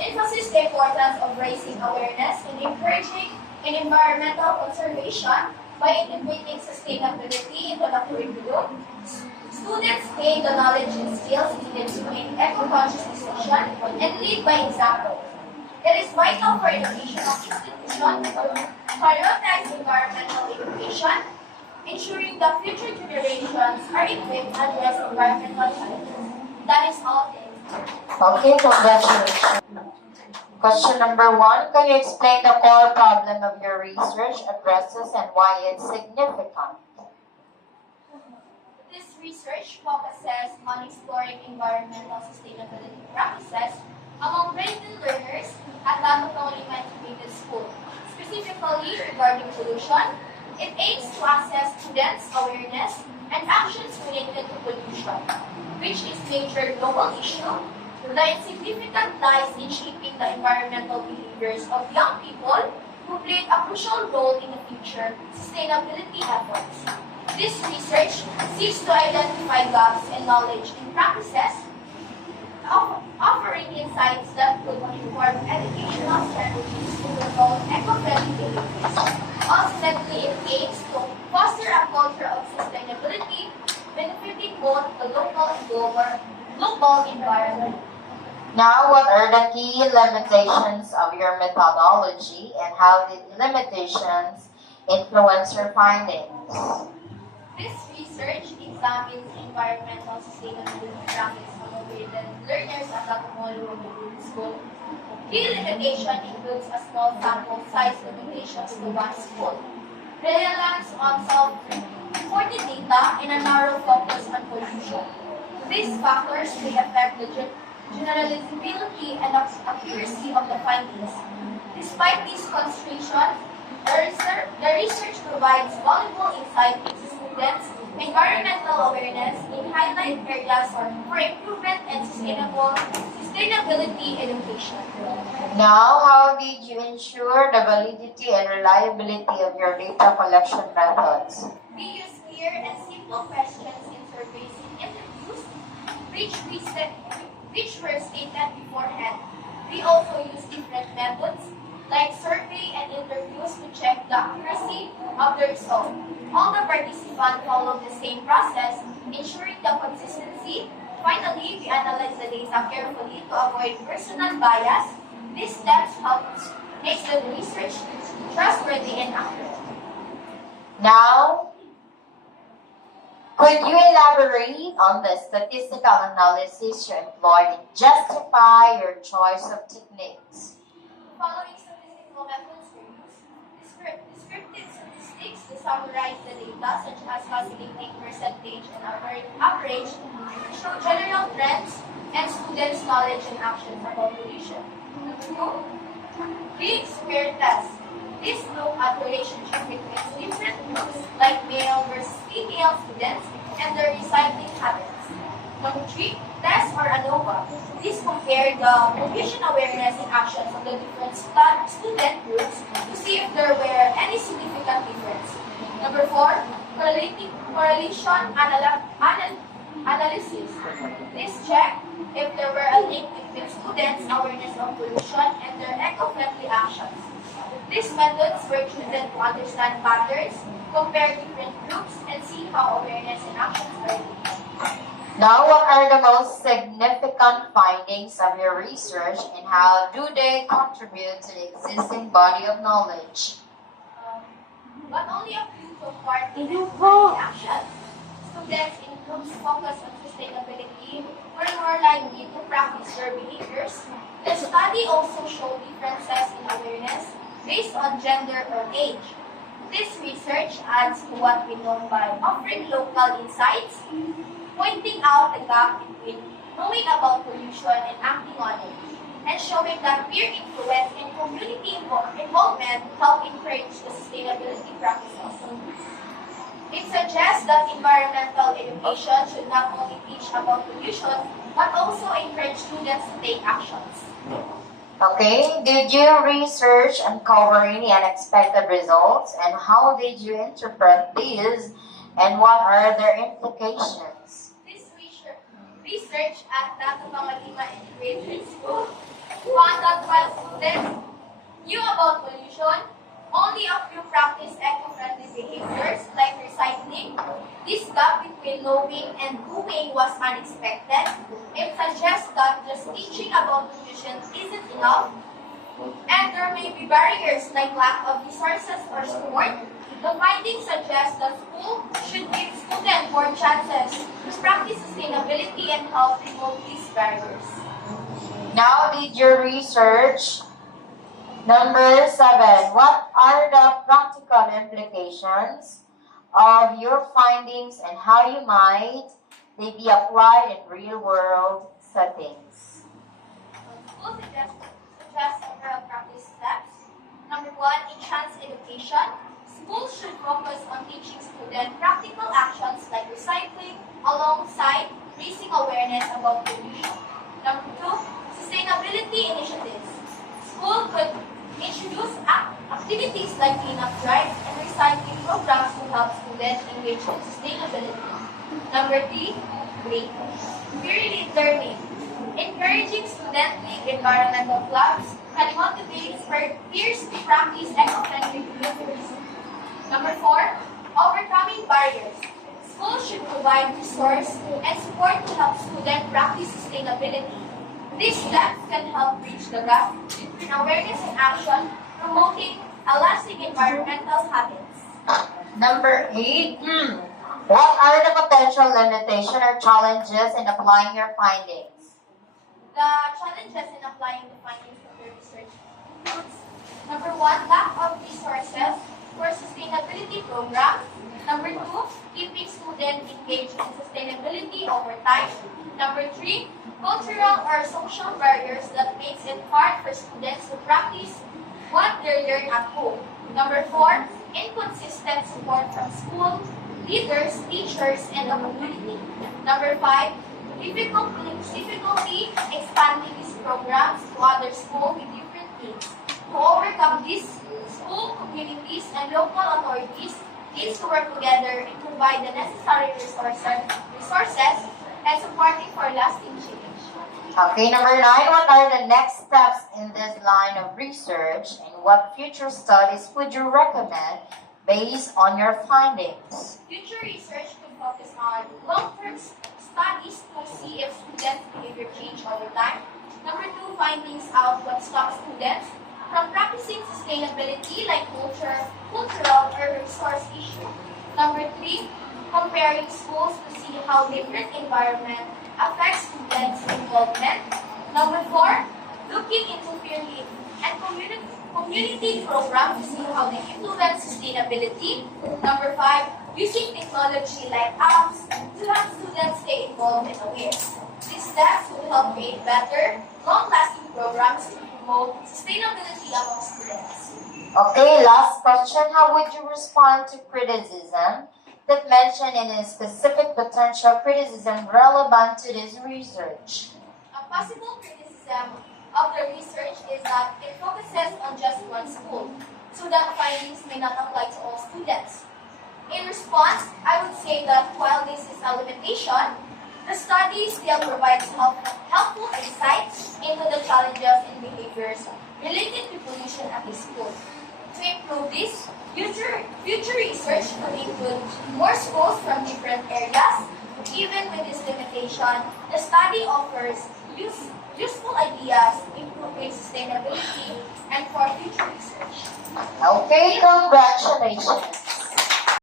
emphasized the importance of raising awareness and encouraging environmental conservation by integrating sustainability into the curriculum. Students gain the knowledge and skills needed to make eco-conscious decisions and lead by example. It is vital for educational institutions to prioritize environmental education, ensuring that future generations are equipped to address environmental challenges. That is all. Okay, congratulations. Question number 1. Can you explain the core problem of your research addresses and why it's significant? This research focuses on exploring environmental sustainability practices among grade learners at Lato-Toli Integrated School. Specifically regarding pollution, it aims to assess students' awareness and actions related to pollution, which is a major global issue. The significance lies in shaping the environmental behaviors of young people who play a crucial role in the future sustainability efforts. This research seeks to identify gaps in knowledge and practices, offering insights that could inform educational strategies to promote eco-friendly behaviors. Ultimately, it aims to foster a culture of sustainability, benefiting both the local and global environment. Now, what are the key limitations of your methodology and how did limitations influence your findings? This research examines environmental sustainability practice among graded learners at Lato-Toli Integrated School. Key limitation includes a small sample size limitations to one school, reliance on self-reported data, and a narrow focus on pollution. These factors may affect the generalizability and accuracy of the findings. Despite these constraints, the research provides valuable insight into students' environmental awareness and highlight areas for improvement and sustainability education. Now, how did you ensure the validity and reliability of your data collection methods? We use clear and simple questions in surveys and interviews, which were stated beforehand. We also use different methods, like survey and interviews, to check the accuracy of the result. All the participants follow the same process, ensuring the consistency. Finally, we analyze the data carefully to avoid personal bias. These steps help make the research trustworthy and accurate. Now, could you elaborate on the statistical analysis you employed and justify your choice of techniques? Following statistical methods were used. Descriptive statistics to summarize the data, such as calculating percentage and average, show general trends and students' knowledge and actions about pollution. 2. Big square test. This look at relationship between different groups, like male versus female students, and their recycling habits. 3. Test or ANOVA. This compared the pollution awareness and actions of the different student groups to see if there were any significant difference. 4. Correlation analysis. This check if there were a link between students' awareness of pollution and their eco-friendly actions. These methods were chosen to understand patterns, compare different groups, and see how awareness and actions are linked. Now, what are the most significant findings of your research and how do they contribute to the existing body of knowledge? But only a few took part in the actions. Students in groups focused on sustainability were more likely to practice their behaviors. The study also showed differences in awareness based on gender or age. This research adds to what we know by offering local insights, pointing out the gap between knowing about pollution and acting on it, and showing that peer influence and community involvement help encourage the sustainability practices. It suggests that environmental education should not only teach about pollution, but also encourage students to take actions. Okay, did your research uncover any unexpected results and how did you interpret these and what are their implications? This research at Lato-Toli Integrated School found that while students knew about pollution, only a few practiced eco-friendly behaviors like recycling. This gap between knowing and doing was unexpected. It suggests that just teaching about pollution isn't enough, and there may be barriers like lack of resources or support. The findings suggest that school should give students more chances to practice sustainability and help remove these barriers. Now, did your research number 7, what are the practical implications of your findings and how you might they be applied in real-world settings? School suggests several practice steps. Number 1, enhance education. Schools should focus on teaching students practical actions like recycling alongside raising awareness about pollution. Number 2, sustainability initiatives. School could introduce activities like cleanup drives and recycling programs to help students engage in sustainability. Number 3, peer-led learning. Encouraging student-led environmental clubs can motivate peers to practice eco-friendly behaviors. Number 4, overcoming barriers. Schools should provide resources and support to help students practice sustainability. These steps can help bridge the gap between awareness and action, promoting a lasting environmental habits. Number 8, what are the potential limitations or challenges in applying your findings? The challenges in applying the findings of the research includes number 1, lack of resources for sustainability programs. Number 2, keeping students engaged in sustainability over time. Number 3, cultural or social barriers that makes it hard for students to practice what they learn at home. Number 4, inconsistent support from school, leaders, teachers, and the community. Number 5, difficulty expanding these programs to other schools with different needs. To overcome this, school, communities, and local authorities need to work together and provide the necessary resources and supporting for lasting change. Okay, number 9, what are the next steps in this line of research and what future studies would you recommend based on your findings? Future research could focus on long-term studies to see if students' behavior change over time. Number 2, findings out what stops students from practicing sustainability like cultural or resource issues. Number 3, comparing schools to see how different environment affects students' involvement. Number 4, looking into peer-led and community programs to see how they influence sustainability. Number 5, using technology like apps to help students stay involved and aware. These steps will help create better, long-lasting programs to promote sustainability among students. Okay, last question. How would you respond to criticism that mention any specific potential criticism relevant to this research? A possible criticism of the research is that it focuses on just one school, so that findings may not apply to all students. In response, I would say that while this is a limitation, the study still provides helpful insights into the challenges and behaviors related to pollution at the school. To improve this, future research could include more schools from different areas. Even with this limitation, the study offers useful ideas improving sustainability and for future research. Okay, congratulations.